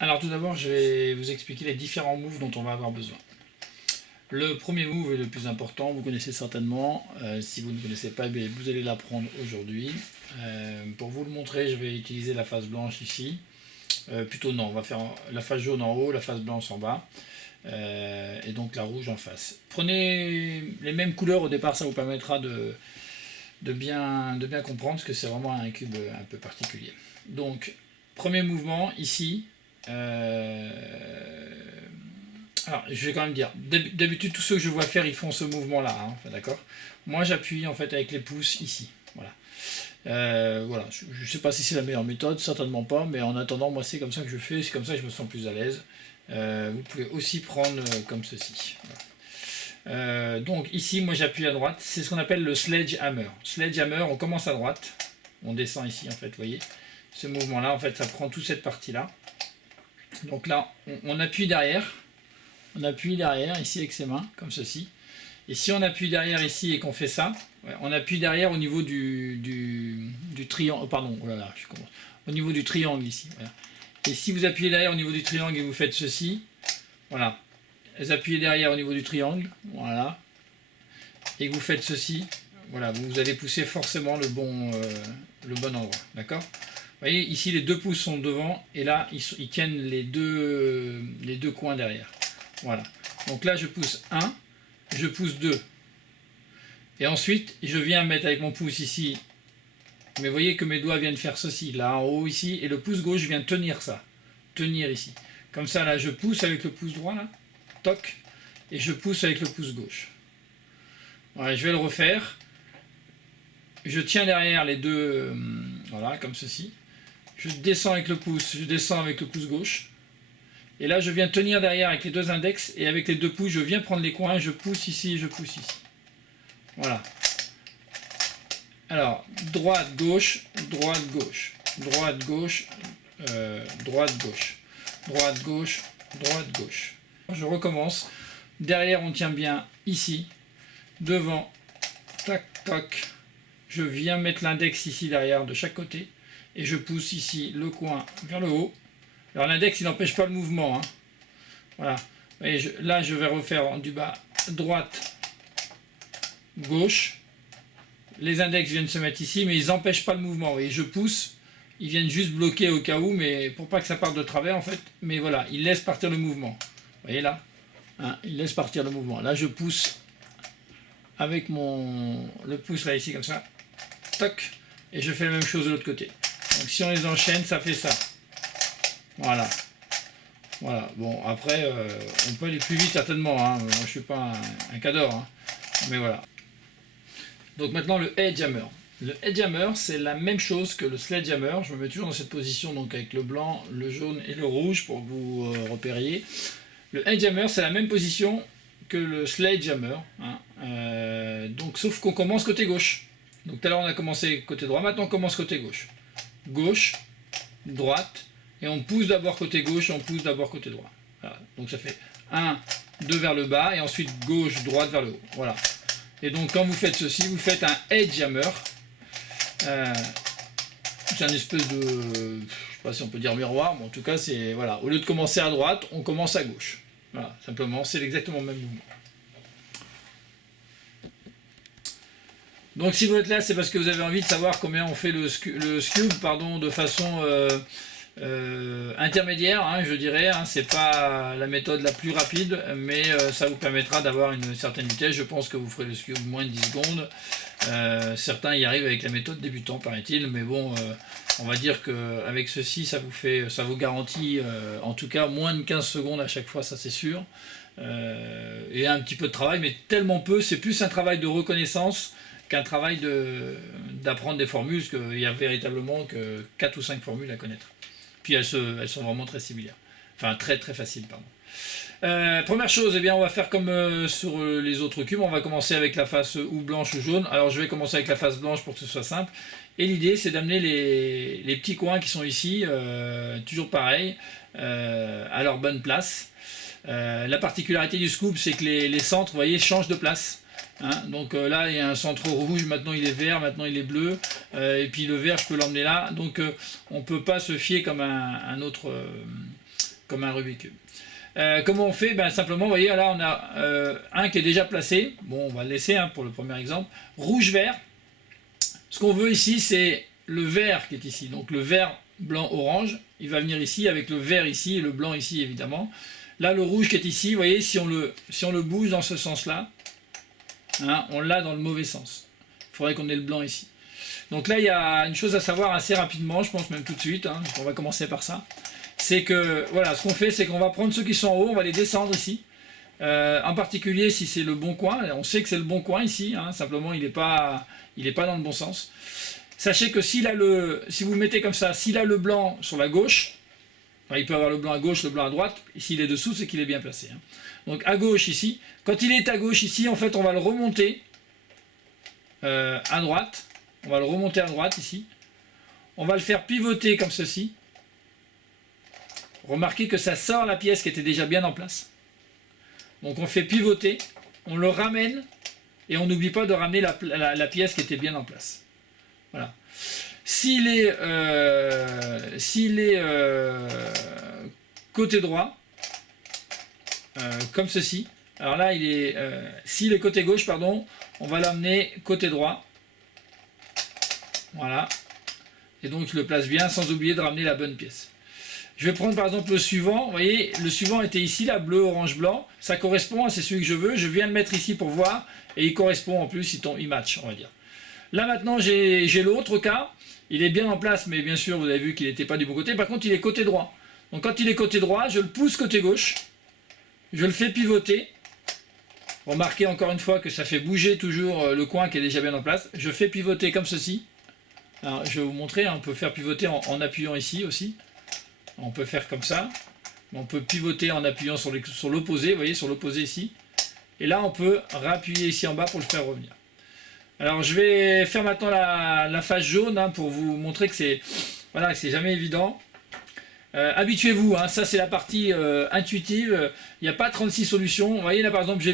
Alors tout d'abord, je vais vous expliquer les différents moves dont on va avoir besoin. Le premier move est le plus important, vous connaissez certainement. Si vous ne connaissez pas, vous allez l'apprendre aujourd'hui. Pour vous le montrer, je vais utiliser la face blanche ici. Plutôt non, on va faire la face jaune en haut, la face blanche en bas. Et donc la rouge en face. Prenez les mêmes couleurs au départ, ça vous permettra de bien comprendre, parce que c'est vraiment un cube un peu particulier. Donc, premier mouvement ici. Alors, je vais quand même dire, d'habitude, tous ceux que je vois faire, ils font ce mouvement-là, hein, d'accord. Moi, j'appuie en fait avec les pouces ici, voilà. Voilà, je ne sais pas si c'est la meilleure méthode, certainement pas, mais en attendant, moi, c'est comme ça que je fais, c'est comme ça que je me sens plus à l'aise. Vous pouvez aussi prendre comme ceci. Voilà. Donc ici, moi, j'appuie à droite, c'est ce qu'on appelle le sledgehammer. Sledgehammer, on commence à droite, on descend ici, en fait, vous voyez. Ce mouvement-là, en fait, ça prend toute cette partie-là. Donc là, on appuie derrière. On appuie derrière, ici, avec ses mains, comme ceci. Et si on appuie derrière ici et qu'on fait ça, on appuie derrière au niveau du triangle. Pardon, oh là là, je commence. Au niveau du triangle ici. Voilà. Et si vous appuyez derrière au niveau du triangle et vous faites ceci, voilà. Vous appuyez derrière au niveau du triangle, voilà. Et que vous faites ceci, voilà, vous allez pousser forcément le bon endroit, d'accord? Vous voyez, ici les deux pouces sont devant, et là, ils tiennent les deux coins derrière. Voilà. Donc là, je pousse 1, je pousse 2. Et ensuite, je viens mettre avec mon pouce ici. Mais vous voyez que mes doigts viennent faire ceci, là en haut ici, et le pouce gauche vient tenir ça. Tenir ici. Comme ça, là, je pousse avec le pouce droit, là. Toc. Et je pousse avec le pouce gauche. Voilà, je vais le refaire. Je tiens derrière les deux, voilà, comme ceci. Je descends avec le pouce, je descends avec le pouce gauche. Et là, je viens tenir derrière avec les deux index, et avec les deux pouces, je viens prendre les coins, je pousse ici, je pousse ici. Voilà. Alors, droite, gauche, droite, gauche, droite, gauche, droite, gauche, droite, gauche, droite, gauche. Je recommence. Derrière, on tient bien ici. Devant, tac, tac. Je viens mettre l'index ici derrière de chaque côté. Et je pousse ici le coin vers le haut. Alors l'index, il n'empêche pas le mouvement, hein. Voilà. Et là, je vais refaire du bas, droite, gauche. Les index viennent se mettre ici, mais ils n'empêchent pas le mouvement. Vous voyez, je pousse, ils viennent juste bloquer au cas où, mais pour pas que ça parte de travers, en fait. Mais voilà, ils laissent partir le mouvement. Vous voyez là, hein, ils laissent partir le mouvement. Là, je pousse avec le pouce là, ici, comme ça. Toc. Et je fais la même chose de l'autre côté. Donc si on les enchaîne, ça fait ça. Voilà. Voilà. Bon, après, on peut aller plus vite certainement, hein. Moi, je suis pas un cador, hein. Mais voilà. Donc maintenant, le hedgehammer. Le hedgehammer, c'est la même chose que le sledgehammer. Je me mets toujours dans cette position, donc avec le blanc, le jaune et le rouge pour que vous repériez. Le hedgehammer, c'est la même position que le sledgehammer, hein. Donc, sauf qu'on commence côté gauche. Donc tout à l'heure, on a commencé côté droit. Maintenant, on commence côté gauche. Gauche, droite, et on pousse d'abord côté gauche, et on pousse d'abord côté droit. Voilà. Donc ça fait 1, 2 vers le bas, et ensuite gauche, droite vers le haut. Voilà. Et donc quand vous faites ceci, vous faites un hedgehammer. C'est un espèce de, je sais pas si on peut dire miroir, mais en tout cas c'est, voilà, au lieu de commencer à droite, on commence à gauche. Voilà, simplement, c'est exactement le même mouvement. Donc si vous êtes là, c'est parce que vous avez envie de savoir combien on fait le scube, pardon, de façon intermédiaire, hein, je dirais, hein. C'est pas la méthode la plus rapide, mais ça vous permettra d'avoir une certaine vitesse. Je pense que vous ferez le scube moins de 10 secondes. Certains y arrivent avec la méthode débutant, paraît-il, mais bon, on va dire qu'avec ceci, ça vous garantit en tout cas moins de 15 secondes à chaque fois, ça c'est sûr. Et un petit peu de travail, mais tellement peu, c'est plus un travail de reconnaissance qu'un travail d'apprendre des formules, parce qu'il y a véritablement que 4 ou 5 formules à connaître. Puis elles sont vraiment très similaires. Enfin, très très faciles, pardon. Première chose, eh bien, on va faire comme sur les autres cubes. On va commencer avec la face ou blanche ou jaune. Alors, je vais commencer avec la face blanche pour que ce soit simple. Et l'idée, c'est d'amener les petits coins qui sont ici, toujours pareil, à leur bonne place. La particularité du scoop, c'est que les centres, vous voyez, changent de place. Hein, donc là il y a un centre rouge, maintenant il est vert, maintenant il est bleu, et puis le vert je peux l'emmener là, donc on ne peut pas se fier comme un autre comme un Rubik's Cube. Comment on fait? Ben, simplement, vous voyez, là on a un qui est déjà placé. Bon, on va le laisser pour le premier exemple. Rouge-vert. Ce qu'on veut ici, c'est le vert qui est ici. Donc le vert, blanc, orange. Il va venir ici avec le vert ici et le blanc ici, évidemment. Là, le rouge qui est ici, vous voyez, si on le bouge dans ce sens-là, hein, on l'a dans le mauvais sens. Il faudrait qu'on ait le blanc ici. Donc là, il y a une chose à savoir assez rapidement, je pense même tout de suite. Hein, on va commencer par ça. C'est que, voilà, ce qu'on fait, c'est qu'on va prendre ceux qui sont en haut, on va les descendre ici. En particulier, si c'est le bon coin, on sait que c'est le bon coin ici, hein, simplement il n'est pas dans le bon sens. Sachez que si vous mettez comme ça, s'il a le blanc sur la gauche, enfin, il peut avoir le blanc à gauche, le blanc à droite, et s'il est dessous, c'est qu'il est bien placé. Hein. Donc à gauche ici, quand il est à gauche ici, en fait, on va le remonter à droite, on va le remonter à droite ici, on va le faire pivoter comme ceci. Remarquez que ça sort la pièce qui était déjà bien en place. Donc on fait pivoter, on le ramène et on n'oublie pas de ramener la pièce qui était bien en place. Voilà. S'il est côté droit, comme ceci, alors là s'il est côté gauche, pardon, on va l'amener côté droit. Voilà. Et donc je le place bien sans oublier de ramener la bonne pièce. Je vais prendre par exemple le suivant. Vous voyez, le suivant était ici, là, bleu, orange, blanc. Ça correspond, c'est celui que je veux. Je viens de le mettre ici pour voir. Et il correspond en plus, il match, on va dire. Là maintenant, j'ai l'autre cas. Il est bien en place, mais bien sûr, vous avez vu qu'il n'était pas du bon côté. Par contre, il est côté droit. Donc quand il est côté droit, je le pousse côté gauche. Je le fais pivoter. Remarquez encore une fois que ça fait bouger toujours le coin qui est déjà bien en place. Je fais pivoter comme ceci. Alors, je vais vous montrer, hein, on peut faire pivoter en appuyant ici aussi. On peut faire comme ça. On peut pivoter en appuyant sur l'opposé, vous voyez, sur l'opposé ici. Et là, on peut réappuyer ici en bas pour le faire revenir. Alors, je vais faire maintenant la face jaune hein, pour vous montrer que c'est jamais évident. Habituez-vous, hein, ça c'est la partie intuitive. Il n'y a pas 36 solutions. Vous voyez là, par exemple,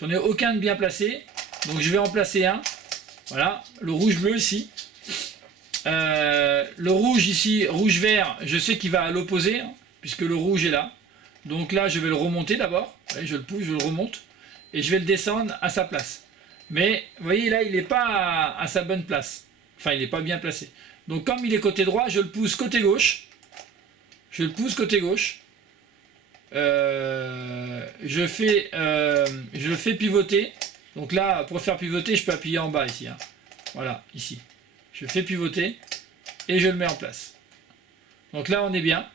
j'en ai aucun de bien placé. Donc, je vais en placer un. Voilà, le rouge-bleu ici. Le rouge ici, rouge-vert, je sais qu'il va à l'opposé, hein, puisque le rouge est là. Donc là, je vais le remonter d'abord. Je le pousse, je le remonte. Et je vais le descendre à sa place. Mais, vous voyez, là, il n'est pas à sa bonne place. Enfin, il n'est pas bien placé. Donc, comme il est côté droit, je le pousse côté gauche. Je le pousse côté gauche. Je le fais pivoter. Donc là, pour faire pivoter, je peux appuyer en bas ici. Hein. Voilà, ici. Je fais pivoter et je le mets en place. Donc là, on est bien.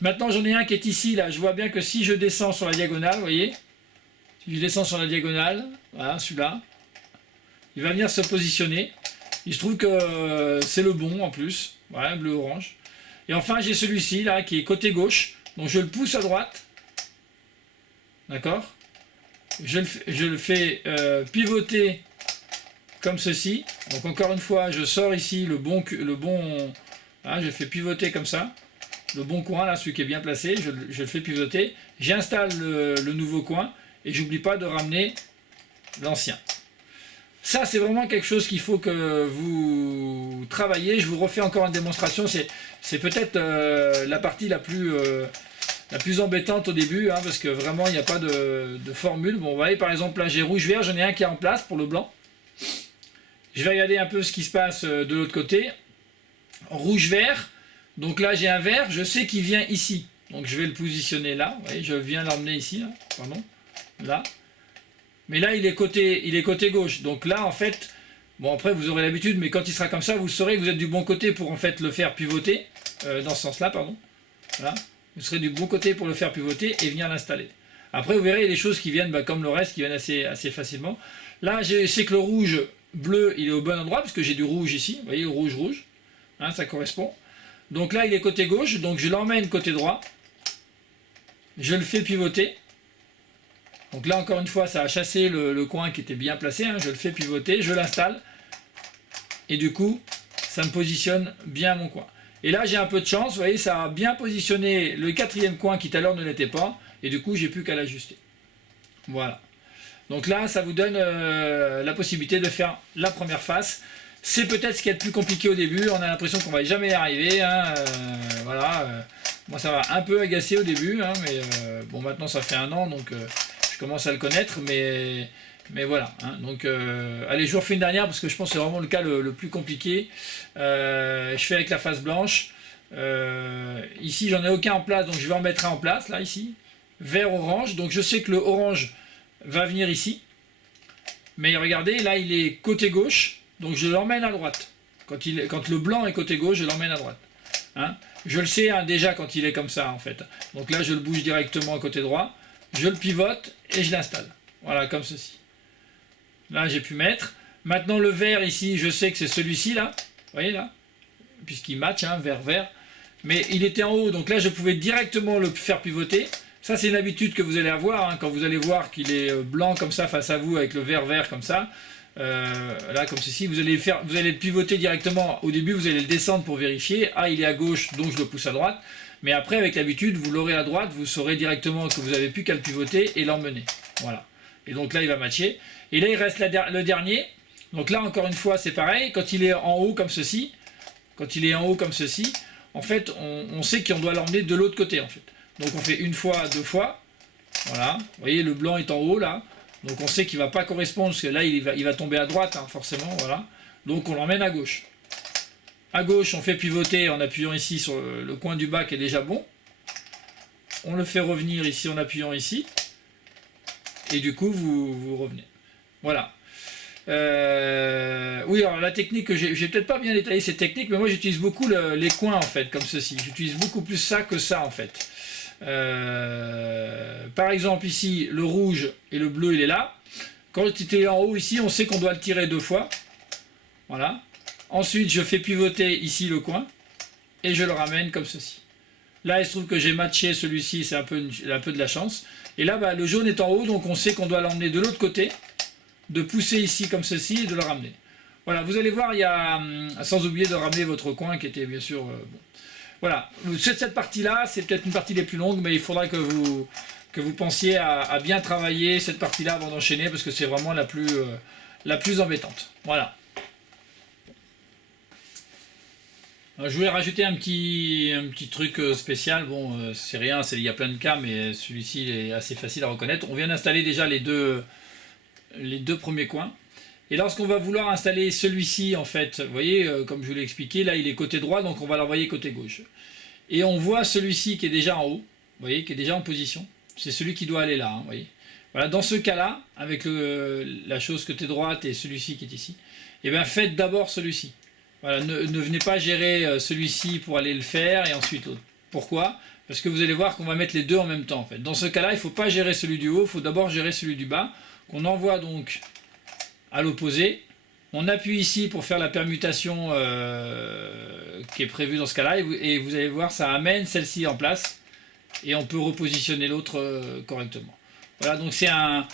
Maintenant, j'en ai un qui est ici. Là, je vois bien que si je descends sur la diagonale, vous voyez, si je descends sur la diagonale, voilà, celui-là, il va venir se positionner. Il se trouve que c'est le bon en plus. Voilà, bleu-orange. Et enfin, j'ai celui-ci, là, qui est côté gauche. Donc, je le pousse à droite. D'accord ? Je le fais pivoter comme ceci. Donc encore une fois, je sors ici le bon hein, je fais pivoter comme ça. Le bon coin, là, celui qui est bien placé, je le fais pivoter. J'installe le nouveau coin et j'oublie pas de ramener l'ancien. Ça, c'est vraiment quelque chose qu'il faut que vous travaillez. Je vous refais encore une démonstration. C'est peut-être la partie la plus embêtante au début, hein, parce que vraiment, il n'y a pas de formule. Bon, vous voyez, par exemple, là, j'ai rouge-vert, j'en ai un qui est en place pour le blanc. Je vais regarder un peu ce qui se passe de l'autre côté. Rouge-vert. Donc là, j'ai un vert. Je sais qu'il vient ici. Donc je vais le positionner là. Vous voyez, je viens l'emmener ici. Là. Pardon. Là. Mais là, il est côté gauche. Donc là, en fait, bon, après, vous aurez l'habitude, mais quand il sera comme ça, vous saurez que vous êtes du bon côté pour en fait le faire pivoter. Dans ce sens-là, pardon. Voilà. Vous serez du bon côté pour le faire pivoter et venir l'installer. Après, vous verrez, il y a des choses qui viennent, comme le reste, qui viennent assez facilement. Là, je sais que le rouge bleu, il est au bon endroit, parce que j'ai du rouge ici. Vous voyez, rouge. Hein, ça correspond. Donc là, il est côté gauche, donc je l'emmène côté droit. Je le fais pivoter. Donc là, encore une fois, ça a chassé le coin qui était bien placé. Hein, je le fais pivoter, je l'installe. Et du coup, ça me positionne bien mon coin. Et là, j'ai un peu de chance. Vous voyez, ça a bien positionné le quatrième coin qui tout à l'heure ne l'était pas. Et du coup, j'ai plus qu'à l'ajuster. Voilà. Donc là, ça vous donne la possibilité de faire la première face. C'est peut-être ce qui est le plus compliqué au début. On a l'impression qu'on ne va jamais y arriver. Hein, voilà. Moi ça m'a un peu agacé au début, hein, mais bon maintenant ça fait 1 an, donc je commence à le connaître, mais voilà. Hein, donc allez, je vous refais une dernière, parce que je pense que c'est vraiment le cas le plus compliqué. Je fais avec la face blanche. Ici j'en ai aucun en place, donc je vais en mettre un en place, là, ici. Vert, orange, donc je sais que le orange va venir ici. Mais regardez, là il est côté gauche, donc je l'emmène à droite. Quand le blanc est côté gauche, je l'emmène à droite. Hein, je le sais, hein, déjà quand il est comme ça en fait. Donc là je le bouge directement à côté droit, je le pivote et je l'installe. Voilà, comme ceci. Là j'ai pu mettre. Maintenant le vert ici, je sais que c'est celui-ci là. Vous voyez là, puisqu'il match, hein, vert. Mais il était en haut, donc là je pouvais directement le faire pivoter. Ça c'est une habitude que vous allez avoir, hein, quand vous allez voir qu'il est blanc comme ça face à vous avec le vert comme ça. Là comme ceci, vous allez le pivoter directement. Au début vous allez le descendre pour vérifier. Ah, il est à gauche, donc je le pousse à droite. Mais après avec l'habitude, vous l'aurez à droite, vous saurez directement que vous n'avez plus qu'à le pivoter et l'emmener. Voilà. Et donc là il va matcher. Et là il reste le dernier. Donc là encore une fois c'est pareil. Quand il est en haut comme ceci, en fait on sait qu'on doit l'emmener de l'autre côté en fait. Donc on fait 1 fois, 2 fois. Voilà. Vous voyez, le blanc est en haut là. Donc on sait qu'il ne va pas correspondre, parce que là il va tomber à droite, hein, forcément. Voilà. Donc on l'emmène à gauche. À gauche, on fait pivoter en appuyant ici sur le coin du bas qui est déjà bon. On le fait revenir ici en appuyant ici. Et du coup, vous revenez. Voilà. Oui, alors la technique, que j'ai peut-être pas bien détaillé cette technique, mais moi j'utilise beaucoup les coins en fait, comme ceci. J'utilise beaucoup plus ça que ça en fait. Par exemple ici, le rouge et le bleu il est là. Quand il est en haut ici, on sait qu'on doit le tirer 2 fois. Voilà. Ensuite, je fais pivoter ici le coin et je le ramène comme ceci. Là, il se trouve que j'ai matché celui-ci, c'est un peu de la chance. Et là, bah, le jaune est en haut, donc on sait qu'on doit l'emmener de l'autre côté, de pousser ici comme ceci et de le ramener. Voilà, vous allez voir, il y a, sans oublier de ramener votre coin qui était bien sûr bon. Voilà, cette partie-là, c'est peut-être une partie des plus longues, mais il faudra que vous pensiez à bien travailler cette partie-là avant d'enchaîner, parce que c'est vraiment la plus embêtante. Voilà. Alors, je voulais rajouter un petit truc spécial. Bon, c'est rien, il y a plein de cas, mais celui-ci est assez facile à reconnaître. On vient d'installer déjà les deux premiers coins. Et lorsqu'on va vouloir installer celui-ci, en fait, vous voyez, comme je vous l'ai expliqué, là il est côté droit, donc on va l'envoyer côté gauche. Et on voit celui-ci qui est déjà en haut, vous voyez, qui est déjà en position. C'est celui qui doit aller là, hein, vous voyez. Voilà, dans ce cas-là, avec la chose côté droite et celui-ci qui est ici, et bien faites d'abord celui-ci. Voilà, ne venez pas gérer celui-ci pour aller le faire et ensuite l'autre. Pourquoi ? Parce que vous allez voir qu'on va mettre les deux en même temps, en fait. Dans ce cas-là, il ne faut pas gérer celui du haut, il faut d'abord gérer celui du bas, qu'on envoie donc à l'opposé. On appuie ici pour faire la permutation qui est prévue dans ce cas-là, et vous allez voir, ça amène celle-ci en place, et on peut repositionner l'autre correctement. Voilà, donc c'est un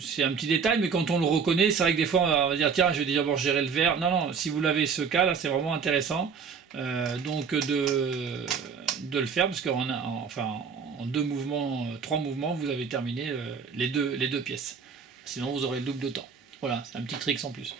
petit détail, mais quand on le reconnaît, c'est vrai que des fois on va dire tiens, je vais d'abord gérer le vert. Non, si vous l'avez ce cas là, c'est vraiment intéressant donc de le faire, parce qu'en en 2 mouvements, 3 mouvements, vous avez terminé les deux pièces. Sinon vous aurez le double de temps. Voilà, c'est un petit trick en plus.